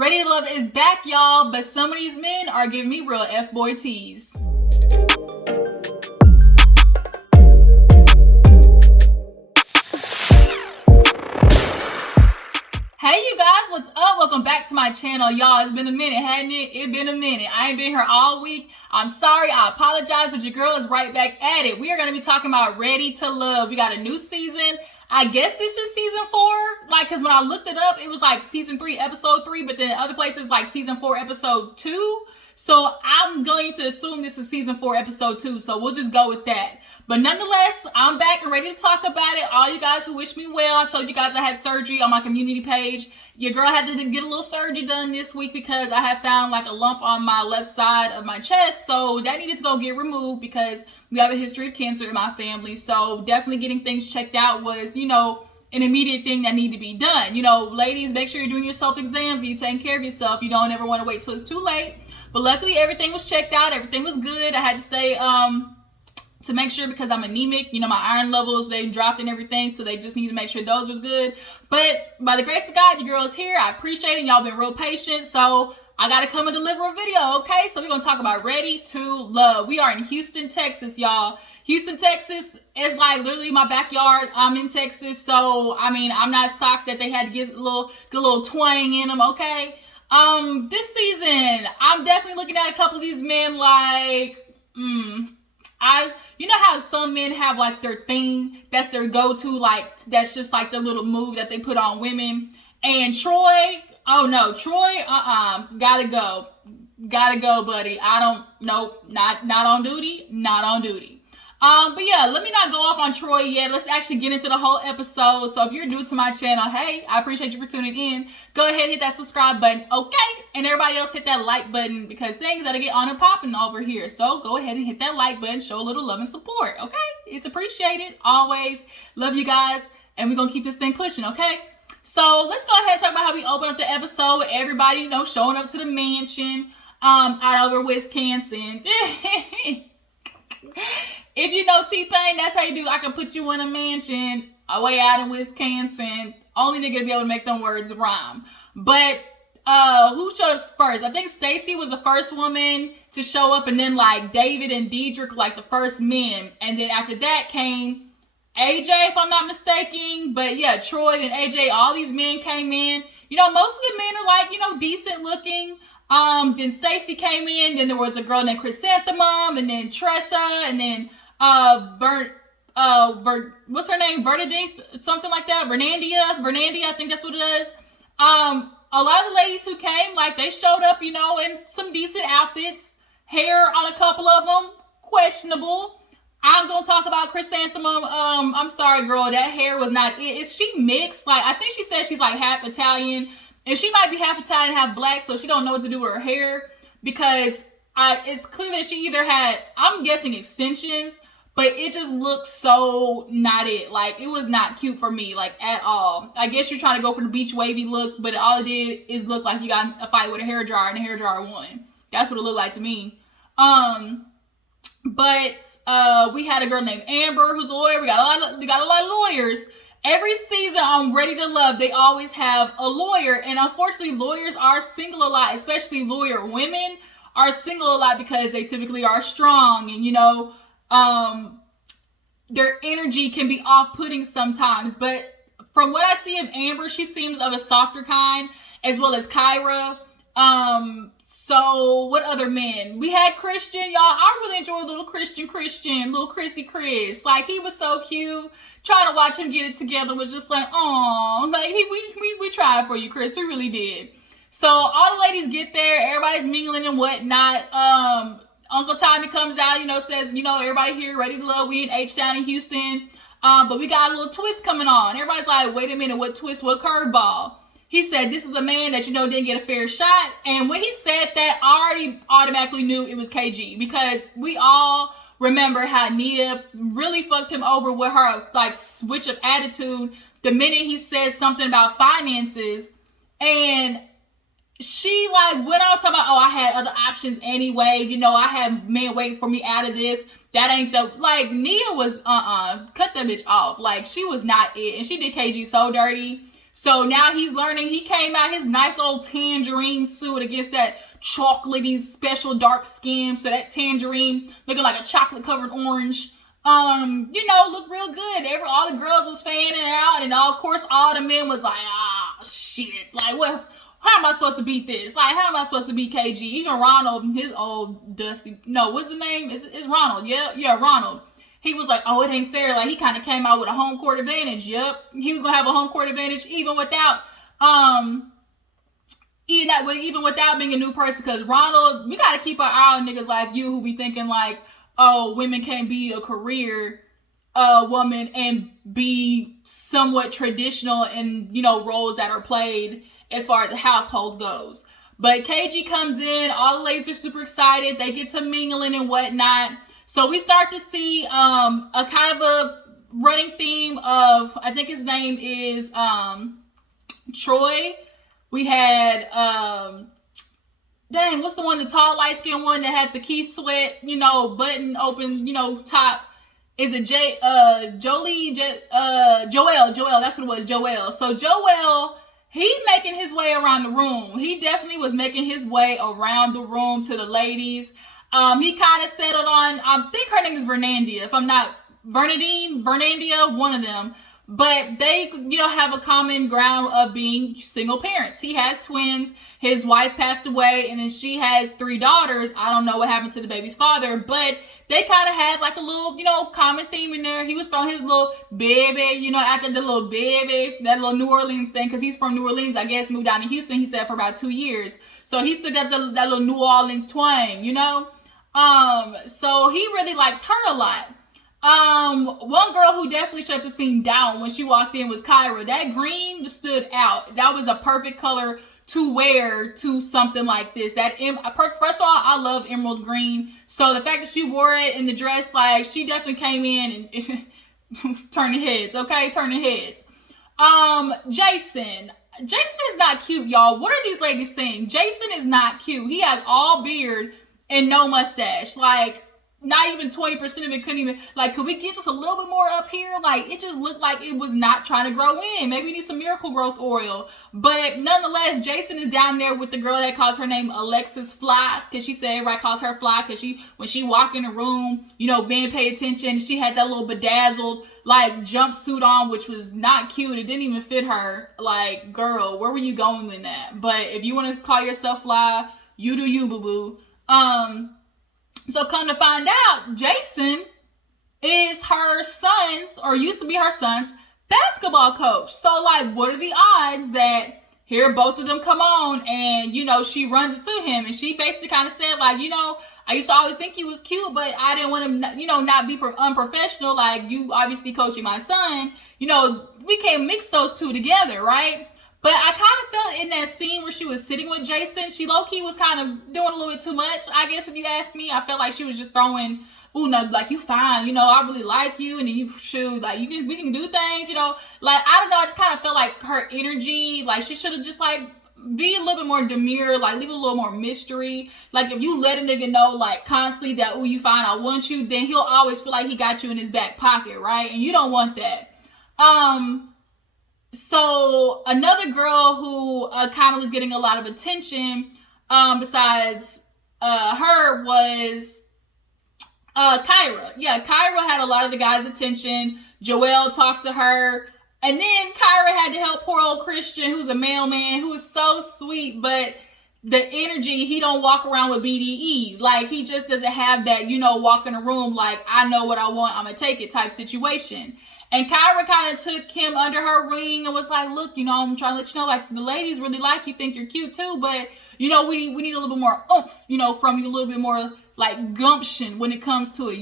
Ready to Love is back, y'all, but some of these men are giving me real F-boy tease. Hey you guys, what's up? Welcome back to my channel. Y'all, it's been a minute, hadn't it? It's been a minute. I ain't been here all week. I'm sorry, I apologize, but your girl is right back at it. We are going to be talking about Ready to Love. We got a new season. I guess this is season 4, because when I looked it up, it was like season 3, episode 3, but then other places like season 4, episode 2. So I'm going to assume this is season 4, episode 2, so we'll just go with that. But nonetheless, I'm back and ready to talk about it. All you guys who wish me well, I told you guys I had surgery on my community page. Your girl had to get a little surgery done this week because I had found like a lump on my left side of my chest. So that needed to go get removed because we have a history of cancer in my family. So definitely getting things checked out was, an immediate thing that needed to be done. Ladies, make sure you're doing your self-exams and you're taking care of yourself. You don't ever want to wait till it's too late. But luckily, everything was checked out. Everything was good. I had to stay to make sure because I'm anemic. My iron levels, they dropped and everything. So they just need to make sure those was good. But by the grace of God, your girl is here. I appreciate it. Y'all been real patient. So I got to come and deliver a video, okay? So we're going to talk about Ready to Love. We are in Houston, Texas, y'all. Houston, Texas is like literally my backyard. I'm in Texas. So, I'm not shocked that they had to get a little twang in them, okay? This season, I'm definitely looking at a couple of these men like, you know how some men have like their thing, that's their go-to, like that's just like the little move that they put on women. And Troy, oh no, Troy, gotta go, buddy. Nope, not on duty. But yeah, let me not go off on Troy yet. Let's actually get into the whole episode. So if you're new to my channel, hey, I appreciate you for tuning in. Go ahead and hit that subscribe button, okay? And everybody else hit that like button because things gotta get on and popping over here. So go ahead and hit that like button, show a little love and support, okay? It's appreciated, always. Love you guys, and we're gonna keep this thing pushing, okay? So let's go ahead and talk about how we open up the episode with everybody, showing up to the mansion out over Wisconsin. If you know T-Pain, that's how you do. I can put you in a mansion way out in Wisconsin. Only nigga to be able to make them words rhyme. But who showed up first? I think Stacy was the first woman to show up, and then like David and Diedrich like the first men. And then after that came AJ, if I'm not mistaken. But yeah, Troy and AJ, all these men came in. Most of the men are like, decent looking. Then Stacy came in, then there was a girl named Chrysanthemum, and then Tresha, and then what's her name? Verdadith, something like that. Vernandia, I think that's what it is. A lot of the ladies who came, like they showed up, in some decent outfits. Hair on a couple of them, questionable. I'm gonna talk about Chrysanthemum. I'm sorry, girl, that hair was not it. Is she mixed? Like, I think she said she's like half Italian. And she might be half Italian, half black, so she don't know what to do with her hair because it's clear that she either had, I'm guessing, extensions, but it just looked so not it. Like, it was not cute for me, like, at all. I guess you're trying to go for the beach wavy look, but all it did is look like you got a fight with a hairdryer and the hairdryer won. That's what it looked like to me. But we had a girl named Amber who's a lawyer. We got a lot of lawyers. Every season on Ready to Love, they always have a lawyer. And unfortunately, lawyers are single a lot, especially lawyer women are single a lot because they typically are strong. And, their energy can be off-putting sometimes. But from what I see of Amber, she seems of a softer kind, as well as Kyra. So what other men? We had Christian, y'all. I really enjoyed little Christian, little Chrissy Chris. Like, he was so cute. Trying to watch him get it together was just like, oh, like we tried for you, Chris. We really did. So all the ladies get there, everybody's mingling and whatnot. Uncle Tommy comes out, says, everybody here ready to love. We in H-Town in Houston. But we got a little twist coming on. Everybody's like, wait a minute, what twist, what curveball? He said, this is a man that didn't get a fair shot. And when he said that, I already automatically knew it was KG because we all remember how Nia really fucked him over with her like switch of attitude the minute he said something about finances. And she like went out talking about, oh, I had other options anyway. I had men waiting for me out of this. That ain't the, like, Nia was, cut that bitch off. Like, she was not it. And she did KG so dirty. So now he's learning. He came out his nice old tangerine suit against that chocolatey special dark skin. So that tangerine looking like a chocolate covered orange. Looked real good. All the girls was fanning out, and of course all the men was like, shit. Like, what? How am I supposed to beat this? Like, how am I supposed to beat KG? Even Ronald, his old dusty, no, what's the name? It's Ronald. Yeah, Ronald. He was like, oh, it ain't fair. Like, he kind of came out with a home court advantage. Yep. He was going to have a home court advantage even without being a new person. Because Ronald, we got to keep our eye on niggas like you who be thinking like, oh, women can't be a career woman and be somewhat traditional in, roles that are played as far as the household goes. But KG comes in, all the ladies are super excited. They get to mingling and whatnot. So we start to see a kind of a running theme of, I think his name is Troy. We had, what's the one, the tall light-skinned one that had the Keith Sweat, button open, top. Is it Joel, that's what it was, Joel. So Joel, he making his way around the room. He definitely was making his way around the room to the ladies. He kind of settled on, I think her name is Vernandia, if I'm not, Vernandia, one of them. But they, have a common ground of being single parents. He has twins. His wife passed away, and then she has 3 daughters. I don't know what happened to the baby's father, but they kind of had like a little, common theme in there. He was throwing his little baby, after the little baby, that little New Orleans thing, because he's from New Orleans, I guess, moved down to Houston, he said, for about 2 years. So he still got that little New Orleans twang, So he really likes her a lot. One girl who definitely shut the scene down when she walked in was Kyra. That green stood out. That was a perfect color to wear to something like this. First of all, I love emerald green. So the fact that she wore it in the dress, like, she definitely came in and turning heads, okay? Turning heads. Jason is not cute, y'all. What are these ladies saying? Jason is not cute. He has all beard and no mustache. Like, not even 20% of it couldn't even, like, could we get just a little bit more up here? Like, it just looked like it was not trying to grow in. Maybe we need some Miracle Growth oil. But nonetheless, Jason is down there with the girl that calls her name Alexis Fly, because she said everybody calls her Fly, because when she walked in the room, men pay attention. She had that little bedazzled, like, jumpsuit on, which was not cute. It didn't even fit her. Like, girl, where were you going with that? But if you want to call yourself Fly, you do you, boo-boo. So come to find out, Jason is her son's, or used to be her son's, basketball coach. So, like, what are the odds that here both of them come on and, she runs it to him? And she basically kind of said, like, I used to always think he was cute, but I didn't want him, not be unprofessional. Like, you obviously coaching my son. We can't mix those two together, right? But I kind of felt in that scene where she was sitting with Jason, she low-key was kind of doing a little bit too much, I guess, if you ask me. I felt like she was just throwing, ooh, no, like, you fine, I really like you, and you should, like, we can do things, like, I don't know, I just kind of felt like her energy, like, she should have just, like, be a little bit more demure, like, leave a little more mystery. Like, if you let a nigga know, like, constantly that, ooh, you fine, I want you, then he'll always feel like he got you in his back pocket, right? And you don't want that. So another girl who kind of was getting a lot of attention besides her was Kyra. Yeah, Kyra had a lot of the guys' attention. Joelle talked to her. And then Kyra had to help poor old Christian, who's a mailman, who is so sweet, but the energy, he don't walk around with BDE. Like, he just doesn't have that, walk in a room like, I know what I want, I'm going to take it type situation. And Kyra kind of took him under her wing and was like, look, I'm trying to let you know, like, the ladies really like you, think you're cute too, but, we need a little bit more oomph, from you, a little bit more, like, gumption when it comes to it,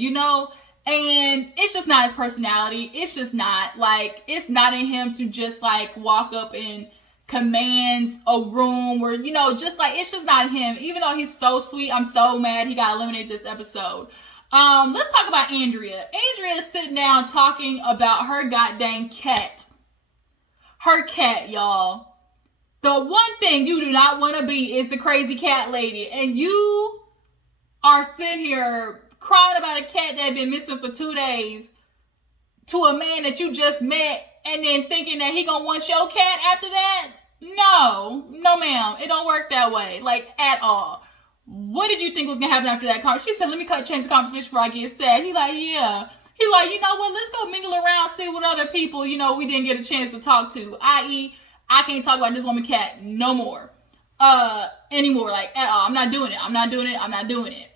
And it's just not his personality. It's just not, like, it's not in him to just, like, walk up and command a room or, just, like, it's just not him. Even though he's so sweet, I'm so mad he got eliminated this episode. Let's talk about Andrea. Andrea is sitting down talking about her goddamn cat. Her cat, y'all. The one thing you do not want to be is the crazy cat lady. And you are sitting here crying about a cat that had been missing for 2 days to a man that you just met and then thinking that he gonna want your cat after that? No, ma'am. It don't work that way, like, at all. What did you think was gonna happen after that conversation? She said, let me change the conversation before I get sad. He like, yeah. He like, you know what? Let's go mingle around, see what other people, we didn't get a chance to talk to. I.e., I can't talk about this woman cat no more. Anymore, like, at all. I'm not doing it.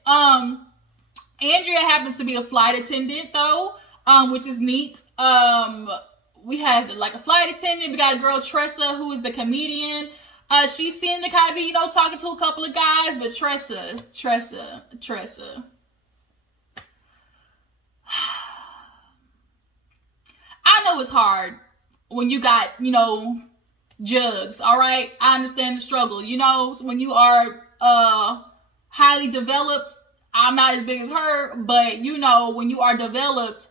Andrea happens to be a flight attendant, though, which is neat. We had, like, a flight attendant. We got a girl, Tressa, who is the comedian. She seemed to kind of be, talking to a couple of guys, but Tressa. I know it's hard when you got, jugs, all right? I understand the struggle. When you are highly developed, I'm not as big as her, but, when you are developed,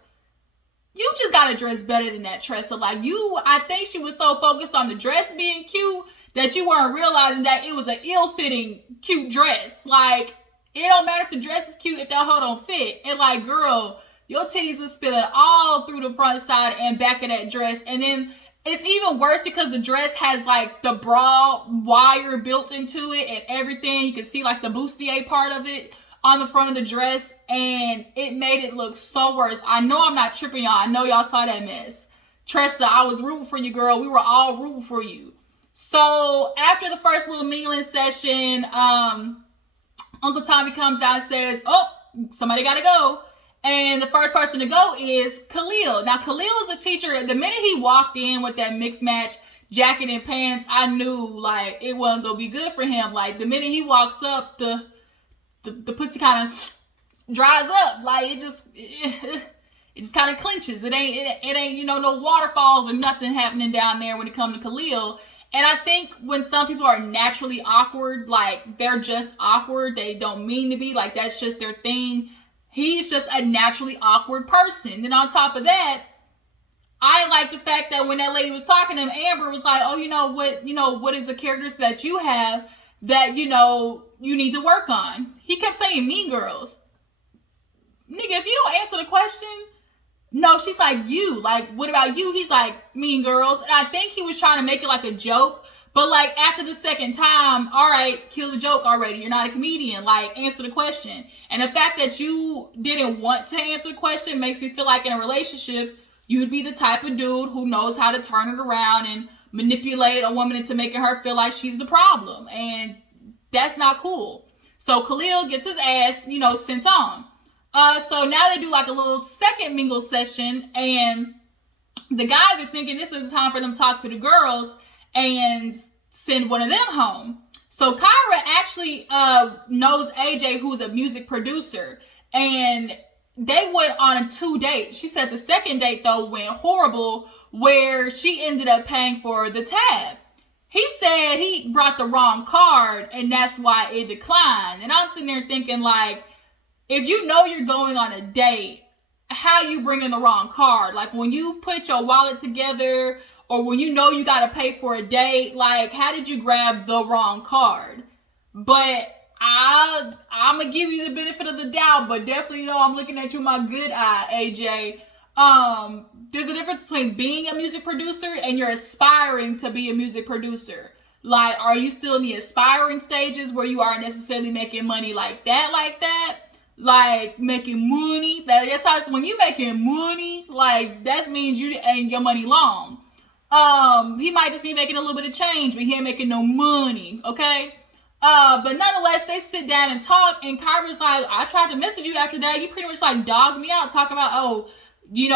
you just got to dress better than that, Tressa. Like, I think she was so focused on the dress being cute that you weren't realizing that it was an ill-fitting, cute dress. Like, it don't matter if the dress is cute if that hoe don't fit. And, like, girl, your titties was spilling all through the front side and back of that dress. And then it's even worse because the dress has, like, the bra wire built into it and everything. You can see, like, the bustier part of it on the front of the dress, and it made it look so worse. I know I'm not tripping, y'all. I know y'all saw that mess. Tressa, I was rooting for you, girl. We were all rooting for you. So after the first little mingling session, Uncle Tommy comes out and says, oh, somebody got to go. And the first person to go is Khalil. Now, Khalil is a teacher. The minute he walked in with that mixed match jacket and pants, I knew, like, it wasn't going to be good for him. Like, the minute he walks up, the pussy kind of dries up. Like, it just kind of clenches. It ain't, no waterfalls or nothing happening down there when it comes to Khalil. And I think when some people are naturally awkward, like, they're just awkward, they don't mean to be, like, that's just their thing. He's just a naturally awkward person. And on top of that, I like the fact that when that lady was talking to him, Amber was like, oh, what is a character that you have that, you need to work on? He kept saying Mean Girls. Nigga, if you don't answer the question, no, she's like, you. Like, what about you? He's like, Mean Girls. And I think he was trying to make it like a joke. But, like, after the second time, all right, kill the joke already. You're not a comedian. Like, answer the question. And the fact that you didn't want to answer the question makes me feel like in a relationship, you'd be the type of dude who knows how to turn it around and manipulate a woman into making her feel like she's the problem. And that's not cool. So Khalil gets his ass, sent on. So now they do like a little second mingle session, and the guys are thinking this is the time for them to talk to the girls and send one of them home. So Kyra actually knows AJ, who's a music producer, and they went on 2 dates. She said the second date, though, went horrible, where she ended up paying for the tab. He said he brought the wrong card, and that's why it declined. And I'm sitting there thinking, like, if you know you're going on a date, how you bring in the wrong card? Like, when you put your wallet together, or when you know you got to pay for a date, like, how did you grab the wrong card? But I'm going to give you the benefit of the doubt, but definitely I'm looking at you with my good eye, AJ. There's a difference between being a music producer and you're aspiring to be a music producer. Like, are you still in the aspiring stages where you aren't necessarily making money like that? Like making money? That's how when you making money, like, that means you ain't your money long. He might just be making a little bit of change, but he ain't making no money, okay? But nonetheless, they sit down and talk, and Kyra's like, I tried to message you after that. You pretty much, like, dogged me out, talking about, you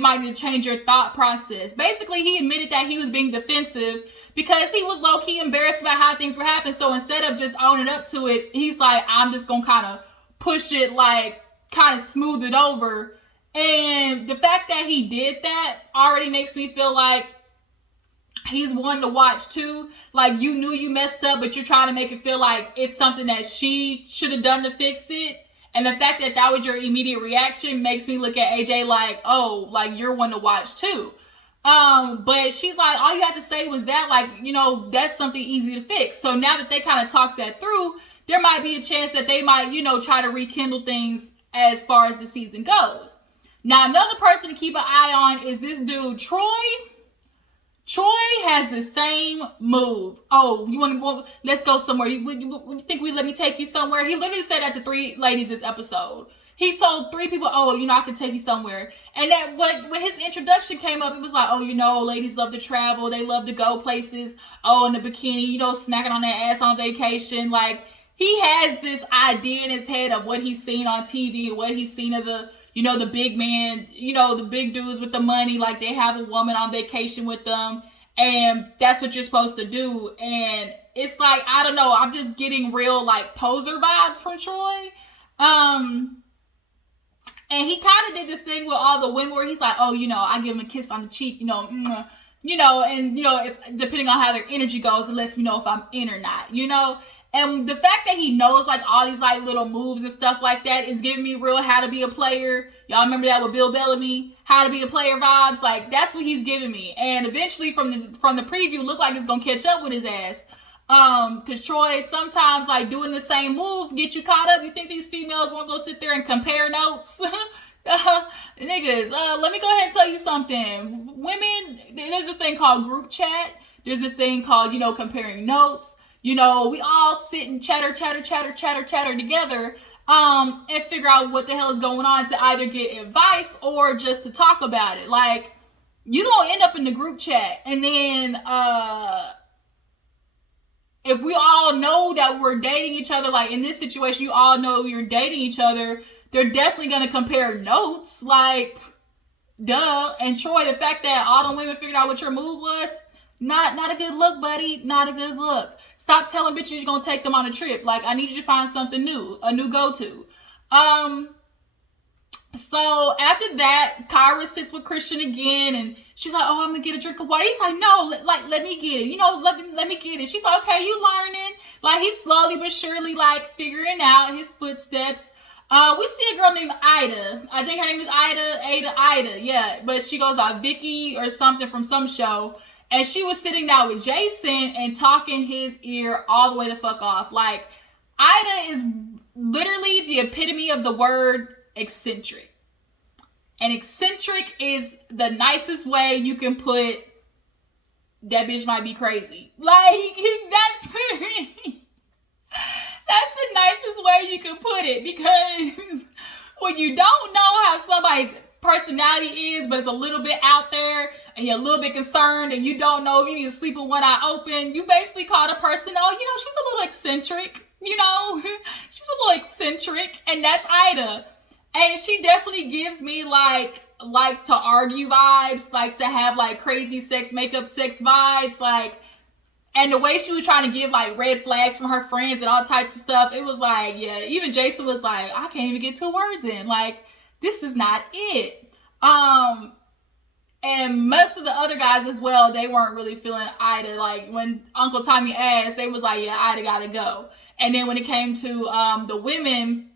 might need to change your thought process. Basically, he admitted that he was being defensive because he was low-key embarrassed about how things were happening. So instead of just owning up to it, he's like, I'm just going to kind of push it, like, kind of smooth it over. And the fact that he did that already makes me feel like he's one to watch too. Like, you knew you messed up, but you're trying to make it feel like it's something that she should have done to fix it. And the fact that that was your immediate reaction makes me look at AJ like, oh, like, you're one to watch too. But she's like, all you had to say was that, like, that's something easy to fix. So now that they kind of talked that through, there might be a chance that they might, try to rekindle things as far as the season goes. Now, another person to keep an eye on is this dude, Troy. Troy has the same move. Oh, you want to? Let's go somewhere. You think we let me take you somewhere? He literally said that to 3 ladies this episode. He told 3 people, "Oh, I can take you somewhere." And that when his introduction came up, it was like, "Oh, ladies love to travel. They love to go places. Oh, in the bikini, smacking on that ass on vacation." Like, he has this idea in his head of what he's seen on TV and what he's seen of the the big man, the big dudes with the money, like they have a woman on vacation with them, and that's what you're supposed to do. And it's like, I don't know, I'm just getting real like poser vibes from Troy. And he kind of did this thing with all the women where he's like, "Oh, I give him a kiss on the cheek, and if depending on how their energy goes, it lets me know if I'm in or not, And the fact that he knows like all these like little moves and stuff like that is giving me real How to Be a Player. Y'all remember that with Bill Bellamy? How to Be a Player vibes. Like, that's what he's giving me. And eventually from the preview, look like it's gonna catch up with his ass. Cause Troy sometimes like doing the same move get you caught up. You think these females won't go sit there and compare notes? Niggas, let me go ahead and tell you something. Women, there's this thing called group chat. There's this thing called, comparing notes. We all sit and chatter together, and figure out what the hell is going on to either get advice or just to talk about it. Like, you gonna end up in the group chat, and then, if we all know that we're dating each other, like in this situation, you all know you're dating each other, they're definitely gonna compare notes, like, duh. And Troy, the fact that all the women figured out what your move was, not a good look, buddy, not a good look. Stop telling bitches you're gonna take them on a trip. Like, I need you to find something new, a new go-to. So after that, Kyra sits with Christian again, and she's like, "Oh, I'm gonna get a drink of water." He's like, "No, let me get it. Let me get it." She's like, "Okay, you learning." Like, he's slowly but surely like figuring out his footsteps. We see a girl named Ida. I think her name is Ida. Yeah, but she goes by Vicky or something from some show. And she was sitting down with Jason and talking his ear all the way the fuck off. Like, Ida is literally the epitome of the word eccentric. And eccentric is the nicest way you can put that bitch might be crazy. Like, that's the nicest way you can put it, because when you don't know how somebody's personality is, but it's a little bit out there, and you're a little bit concerned, and you don't know if you need to sleep with one eye open, you basically call the person, "Oh, she's a little eccentric, she's a little eccentric," and that's Ida. And she definitely gives me like likes to argue vibes, likes to have like crazy sex, makeup sex vibes, like, and the way she was trying to give like red flags from her friends and all types of stuff, it was like, yeah, even Jason was like, "I can't even get 2 words in. Like, this is not it." And most of the other guys as well, they weren't really feeling Ida. Like, when Uncle Tommy asked, they was like, "Yeah, Ida gotta go." And then when it came to the women,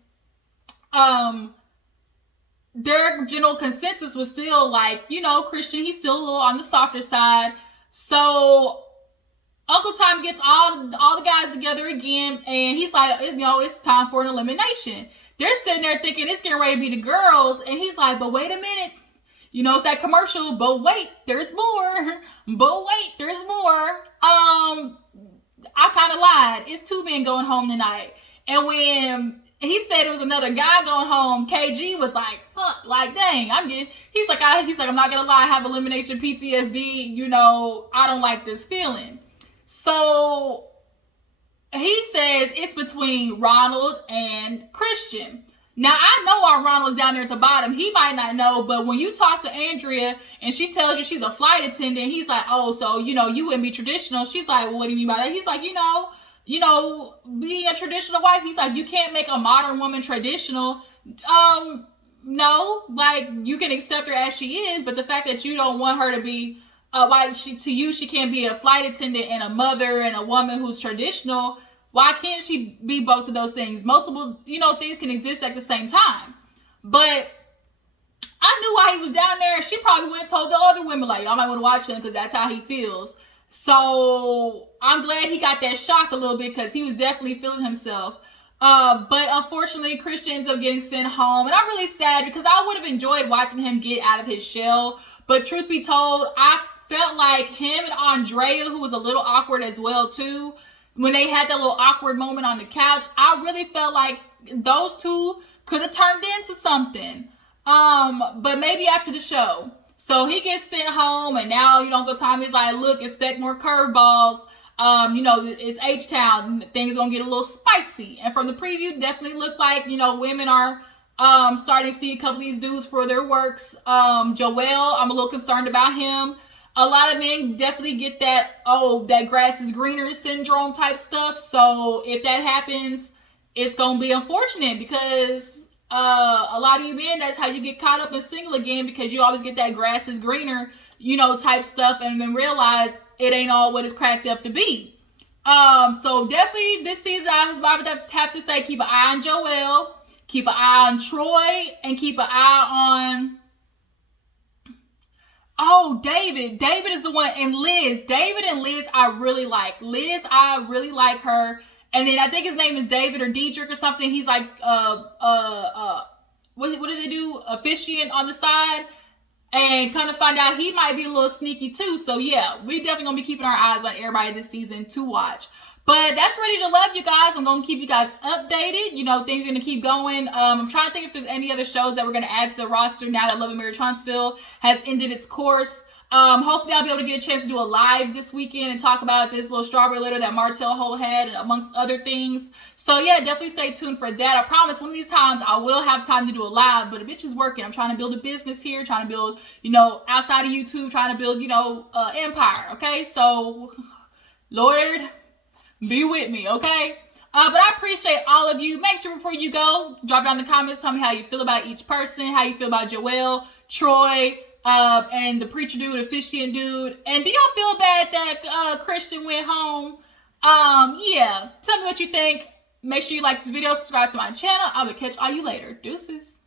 their general consensus was still like, Christian, he's still a little on the softer side. So Uncle Tommy gets all the guys together again, and he's like, it's time for an elimination. They're sitting there thinking it's getting ready to be the girls, and he's like, "But wait a minute. It's that commercial, but wait, there's more. But wait, there's more." I kind of lied. It's 2 men going home tonight. And when he said it was another guy going home, KG was like, "Fuck, like, dang, he's like, "I'm not gonna lie, I have elimination PTSD, I don't like this feeling." So he says it's between Ronald and Christian. Now, I know why Ronald's down there at the bottom. He might not know, but when you talk to Andrea and she tells you she's a flight attendant, he's like, "Oh, so, you wouldn't be traditional." She's like, "Well, what do you mean by that?" He's like, being a traditional wife. He's like, "You can't make a modern woman traditional." No, like, you can accept her as she is, but the fact that you don't want her to be, she can't be a flight attendant and a mother and a woman who's traditional. Why can't she be both of those things? Multiple, things can exist at the same time. But I knew why he was down there. She probably went and told the other women, like, "Y'all might want to watch him because that's how he feels." So I'm glad he got that shock a little bit, because he was definitely feeling himself. But unfortunately, Christian ends up getting sent home. And I'm really sad because I would have enjoyed watching him get out of his shell. But truth be told, I felt like him and Andrea, who was a little awkward as well, too, when they had that little awkward moment on the couch, I really felt like those two could have turned into something. But maybe after the show. So he gets sent home, and now, Uncle Tommy's like, look, expect more curveballs. It's H-Town. Things gonna get a little spicy. And from the preview, definitely looked like, women are starting to see a couple of these dudes for their works. Joel, I'm a little concerned about him. A lot of men definitely get that, that grass is greener syndrome type stuff. So if that happens, it's gonna be unfortunate because a lot of you men, that's how you get caught up in single again, because you always get that grass is greener, type stuff, and then realize it ain't all what it's cracked up to be. So definitely this season, I would have to say, keep an eye on Joel, keep an eye on Troy, and keep an eye on David. David is the one, and Liz. David and Liz, I really like. Liz, I really like her. And then I think his name is David or Diedrich or something. He's like, what do they do? Officiant on the side. And kind of find out he might be a little sneaky too. So yeah, we definitely gonna be keeping our eyes on everybody this season to watch. But that's Ready to Love, you guys. I'm gonna keep you guys updated. Things are gonna keep going. I'm trying to think if there's any other shows that we're gonna add to the roster now that Love and Marriage Huntsville has ended its course. Hopefully I'll be able to get a chance to do a live this weekend and talk about this little strawberry letter that Martell Holt had, amongst other things. So yeah, definitely stay tuned for that. I promise one of these times I will have time to do a live, but a bitch is working. I'm trying to build a business here, trying to build, outside of YouTube, trying to build, empire. Okay. So Lord, be with me. Okay. But I appreciate all of you. Make sure before you go, drop down in the comments, tell me how you feel about each person, how you feel about Joel, Troy, and the preacher dude, officiant dude. And do y'all feel bad that Christian went home? Yeah. Tell me what you think. Make sure you like this video, subscribe to my channel. I will catch all you later. Deuces.